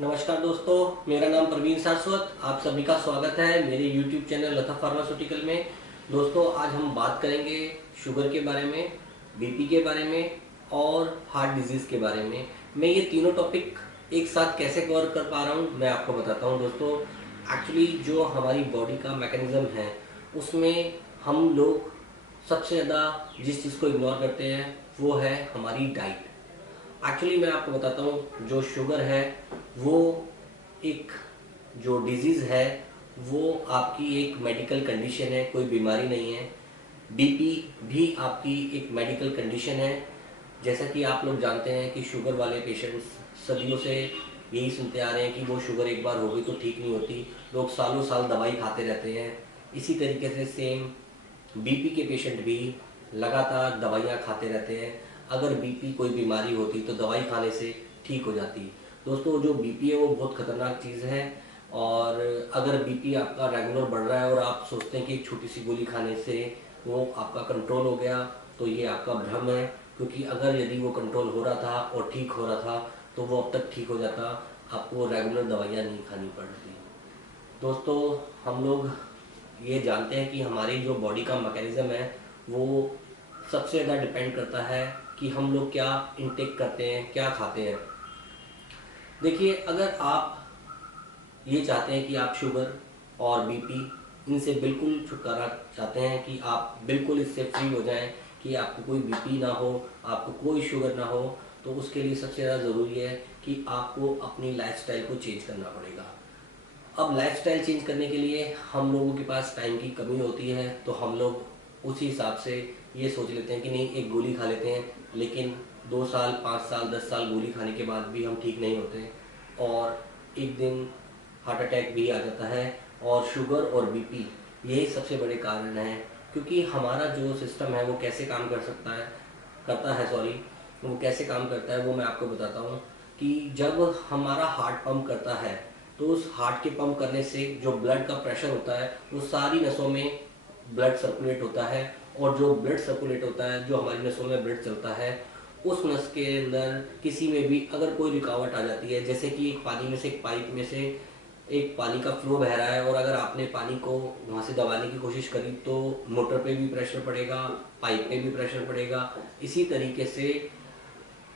नमस्कार दोस्तों, मेरा नाम प्रवीण सारस्वत। आप सभी का स्वागत है मेरे YouTube चैनल लता फार्मास्यूटिकल में। दोस्तों, आज हम बात करेंगे शुगर के बारे में, बीपी के बारे में और हार्ट डिजीज़ के बारे में। मैं ये तीनों टॉपिक एक साथ कैसे कवर कर पा रहा हूँ, मैं आपको बताता हूँ। दोस्तों, एक्चुअली जो हमारी बॉडी का मैकेनिज़्म है, उसमें हम लोग सबसे ज़्यादा जिस चीज़ को इग्नोर करते हैं वो है हमारी डाइट। एक्चुअली मैं आपको बताता हूँ, जो शुगर है वो एक जो डिजीज़ है, वो आपकी एक मेडिकल कंडीशन है, कोई बीमारी नहीं है। बीपी भी आपकी एक मेडिकल कंडीशन है। जैसा कि आप लोग जानते हैं कि शुगर वाले पेशेंट्स सदियों से यही सुनते आ रहे हैं कि वो शुगर एक बार हो गई तो ठीक नहीं होती, लोग सालों साल दवाई खाते रहते हैं। इसी तरीके से सेम बीपी के पेशेंट भी लगातार दवाइयाँ खाते रहते हैं। अगर बीपी कोई बीमारी होती तो दवाई खाने से ठीक हो जाती। दोस्तों, जो बीपी है वो बहुत खतरनाक चीज़ है। और अगर बीपी आपका रेगुलर बढ़ रहा है और आप सोचते हैं कि एक छोटी सी गोली खाने से वो आपका कंट्रोल हो गया, तो ये आपका भ्रम है। क्योंकि अगर यदि वो कंट्रोल हो रहा था और ठीक हो रहा था तो वो अब तक ठीक हो जाता, आपको रेगुलर दवाइयाँ नहीं खानी पड़ती। दोस्तों, हम लोग ये जानते हैं कि हमारी जो बॉडी का मैकेनिज़्म है वो सबसे ज़्यादा डिपेंड करता है कि हम लोग क्या इनटेक करते हैं, क्या खाते हैं। देखिए, अगर आप ये चाहते हैं कि आप शुगर और बीपी इनसे बिल्कुल छुटकारा चाहते हैं, कि आप बिल्कुल इससे फ्री हो जाएं, कि आपको कोई बीपी ना हो, आपको कोई शुगर ना हो, तो उसके लिए सबसे ज़्यादा ज़रूरी है कि आपको अपनी लाइफस्टाइल को चेंज करना पड़ेगा। अब लाइफस्टाइल चेंज करने के लिए हम लोगों के पास टाइम की कमी होती है, तो हम लोग उसी हिसाब से ये सोच लेते हैं कि नहीं, एक गोली खा लेते हैं। लेकिन 2 साल, 5 साल, 10 साल गोली खाने के बाद भी हम ठीक नहीं होते और एक दिन हार्ट अटैक भी आ जाता है। और शुगर और बीपी यही सबसे बड़े कारण हैं। क्योंकि हमारा जो सिस्टम है वो कैसे काम करता है, सॉरी, वो कैसे काम करता है वो मैं आपको बताता हूँ। कि जब हमारा हार्ट पंप करता है, तो उस हार्ट के पंप करने से जो ब्लड का प्रेशर होता है वो सारी नसों में ब्लड सर्कुलेट होता है। और जो ब्लड सर्कुलेट होता है, जो हमारी नसों में ब्लड चलता है, उस नस के अंदर किसी में भी अगर कोई रुकावट आ जाती है, जैसे कि एक पानी में से, एक पाइप में से एक पानी का फ्लो बह रहा है और अगर आपने पानी को वहाँ से दबाने की कोशिश करी तो मोटर पे भी प्रेशर पड़ेगा, पाइप पे भी प्रेशर पड़ेगा। इसी तरीके से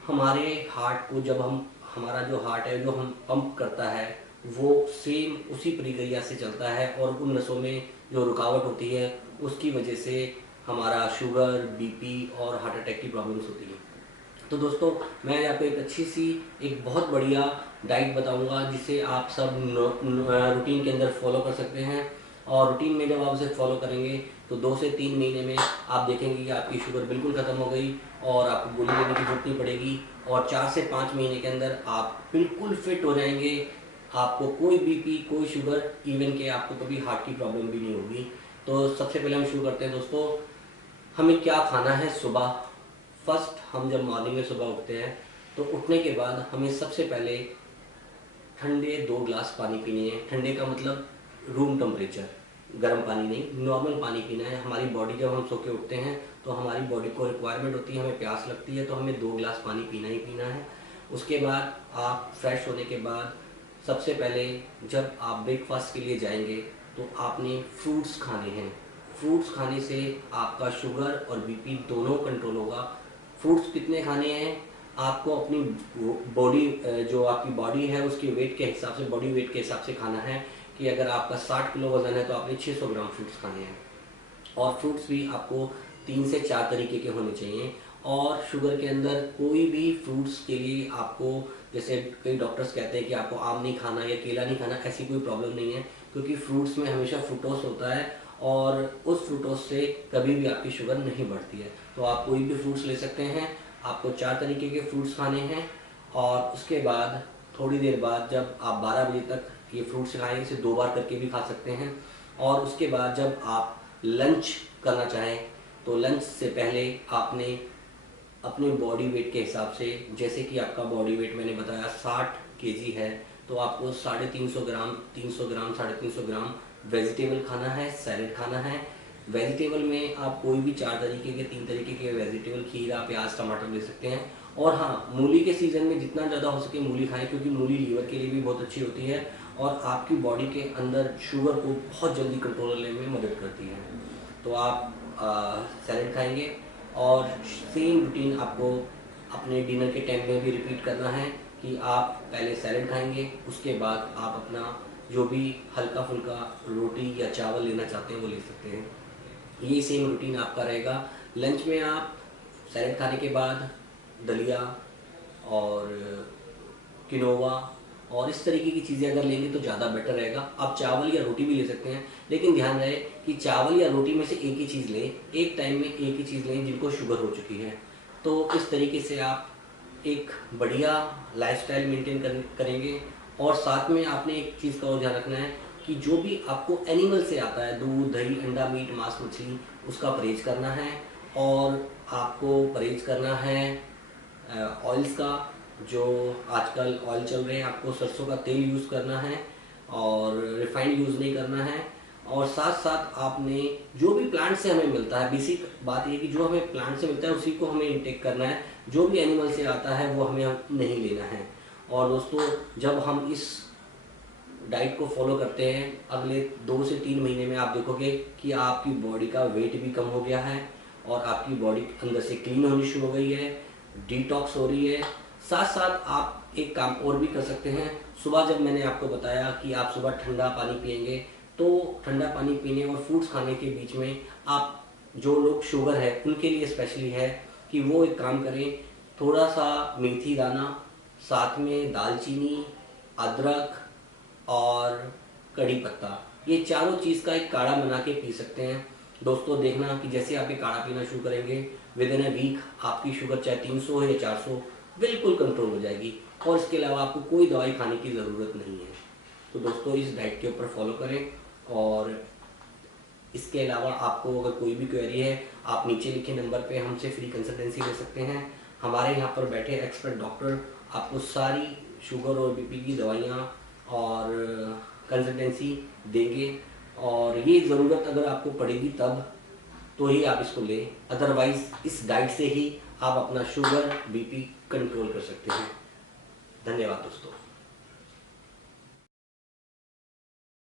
हमारे हार्ट को, जब हम, हमारा जो हार्ट है जो हम पंप करता है, वो सेम उसी प्रक्रिया से चलता है। और उन नसों में जो रुकावट होती है उसकी वजह से हमारा शुगर, बीपी और हार्ट अटैक की प्रॉब्लम्स होती है। तो दोस्तों, मैं आपको एक अच्छी सी, एक बहुत बढ़िया डाइट बताऊंगा जिसे आप सब रूटीन के अंदर फॉलो कर सकते हैं। और रूटीन में जब आप उसे फॉलो करेंगे तो 2 से 3 महीने में आप देखेंगे कि आपकी शुगर बिल्कुल ख़त्म हो गई और आपको गोली लेने की जरूरत नहीं पड़ेगी। और 4 से 5 महीने के अंदर आप बिल्कुल फिट हो जाएंगे। आपको कोई बीपी, कोई शुगर, इवन के आपको कभी हार्ट की प्रॉब्लम भी नहीं होगी। तो सबसे पहले हम शुरू करते हैं दोस्तों। हमें क्या खाना है सुबह। फर्स्ट, हम जब मॉर्निंग में सुबह उठते हैं तो उठने के बाद हमें सबसे पहले ठंडे 2 ग्लास पानी पीने हैं। ठंडे का मतलब रूम टेम्परेचर, गर्म पानी नहीं, नॉर्मल पानी पीना है। हमारी बॉडी, जब हम सो के उठते हैं तो हमारी बॉडी को रिक्वायरमेंट होती है, हमें प्यास लगती है, तो हमें 2 ग्लास पानी पीना ही पीना है। उसके बाद आप फ्रेश होने के बाद सबसे पहले जब आप ब्रेकफास्ट के लिए जाएंगे तो आपने फ्रूट्स खाने हैं। फ्रूट्स खाने से आपका शुगर और बीपी दोनों कंट्रोल होगा। फ्रूट्स कितने खाने हैं? आपको अपनी बॉडी, जो आपकी बॉडी है उसकी वेट के हिसाब से, बॉडी वेट के हिसाब से खाना है। कि अगर आपका 60 किलो वजन है तो आपने 600 ग्राम फ्रूट्स खाने हैं। और फ्रूट्स भी आपको 3 से 4 तरीके के होने चाहिए। और शुगर के अंदर कोई भी फ्रूट्स के लिए आपको, जैसे कई डॉक्टर्स कहते हैं कि आपको आम नहीं खाना या केला नहीं खाना, ऐसी कोई प्रॉब्लम नहीं है। क्योंकि फ्रूट्स में हमेशा फ्रूटोस होता है और उस फ्रूटोस से कभी भी आपकी शुगर नहीं बढ़ती है। तो आप कोई भी फ्रूट्स ले सकते हैं। आपको 4 तरीके के फ्रूट्स खाने हैं। और उसके बाद थोड़ी देर बाद जब आप 12 बजे तक ये फ्रूट्स खाएं, इसे 2 बार करके भी खा सकते हैं। और उसके बाद जब आप लंच करना चाहें तो लंच से पहले आपने अपने बॉडी वेट के हिसाब से, जैसे कि आपका बॉडी वेट मैंने बताया 60 kg है, तो आपको 350 ग्राम, 300 ग्राम, 350 ग्राम वेजिटेबल खाना है, सैलेड खाना है। वेजिटेबल में आप कोई भी 4 तरीके के, 3 तरीके के वेजिटेबल, खीरा, प्याज, टमाटर ले सकते हैं। और हाँ, मूली के सीज़न में जितना ज़्यादा हो सके मूली खाएं, क्योंकि मूली लीवर के लिए भी बहुत अच्छी होती है और आपकी बॉडी के अंदर शुगर को बहुत जल्दी कंट्रोल करने में मदद करती है। तो आप सैलेड खाएंगे और सेम रूटीन आपको अपने डिनर के टाइम में भी रिपीट करना है कि आप पहले सैलेड खाएंगे, उसके बाद आप अपना जो भी हल्का फुल्का रोटी या चावल लेना चाहते हैं वो ले सकते हैं। ये सेम रूटीन आपका रहेगा। लंच में आप सैलेड खाने के बाद दलिया और किनोवा और इस तरीके की चीज़ें अगर लेंगे तो ज़्यादा बेटर रहेगा। आप चावल या रोटी भी ले सकते हैं, लेकिन ध्यान रहे कि चावल या रोटी में से एक ही चीज़ लें, एक टाइम में एक ही चीज़ लें जिनको शुगर हो चुकी है। तो इस तरीके से आप एक बढ़िया लाइफस्टाइल मेंटेन करेंगे। और साथ में आपने एक चीज़ का और ध्यान रखना है कि जो भी आपको एनिमल से आता है, दूध, दही, अंडा, मीट, मांस, मछली, उसका परहेज करना है। और आपको परहेज करना है ऑयल्स का, जो आजकल ऑयल चल रहे हैं, आपको सरसों का तेल यूज़ करना है और रिफाइंड यूज़ नहीं करना है। और साथ साथ आपने जो भी प्लांट से हमें मिलता है, बेसिक बात ये कि जो हमें प्लांट से मिलता है उसी को हमें इंटेक करना है, जो भी एनिमल से आता है वो हमें नहीं लेना है। और दोस्तों, जब हम इस डाइट को फॉलो करते हैं, अगले 2 से 3 महीने में आप देखोगे कि आपकी बॉडी का वेट भी कम हो गया है और आपकी बॉडी अंदर से क्लीन होनी शुरू हो गई है, डिटॉक्स हो रही है। साथ साथ आप एक काम और भी कर सकते हैं। सुबह जब मैंने आपको बताया कि आप सुबह ठंडा पानी पिएंगे, तो ठंडा पानी पीने और फ्रूट्स खाने के बीच में आप, जो लोग शुगर है उनके लिए स्पेशली है कि वो एक काम करें, थोड़ा सा मेथी दाना, साथ में दालचीनी, अदरक और कड़ी पत्ता, ये चारों चीज़ का एक काढ़ा बना के पी सकते हैं। दोस्तों, देखना कि जैसे आप ये काढ़ा पीना शुरू करेंगे, विद इन अ वीक आपकी शुगर चाहे 300 हो या 400 बिल्कुल कंट्रोल हो जाएगी और इसके अलावा आपको कोई दवाई खाने की ज़रूरत नहीं है। तो दोस्तों, इस डाइट के ऊपर फॉलो करें। और इसके अलावा आपको अगर कोई भी क्वेरी है, आप नीचे लिखे नंबर पे हमसे फ्री कंसल्टेंसी ले सकते हैं। हमारे यहाँ पर बैठे एक्सपर्ट डॉक्टर आपको सारी शुगर और बीपी की दवाइयाँ और कंसल्टेंसी देंगे। और ये ज़रूरत अगर आपको पड़ेगी तब तो ही आप इसको लें, अदरवाइज़ इस डाइट से ही आप अपना शुगर बीपी कंट्रोल कर सकते हैं। धन्यवाद दोस्तों।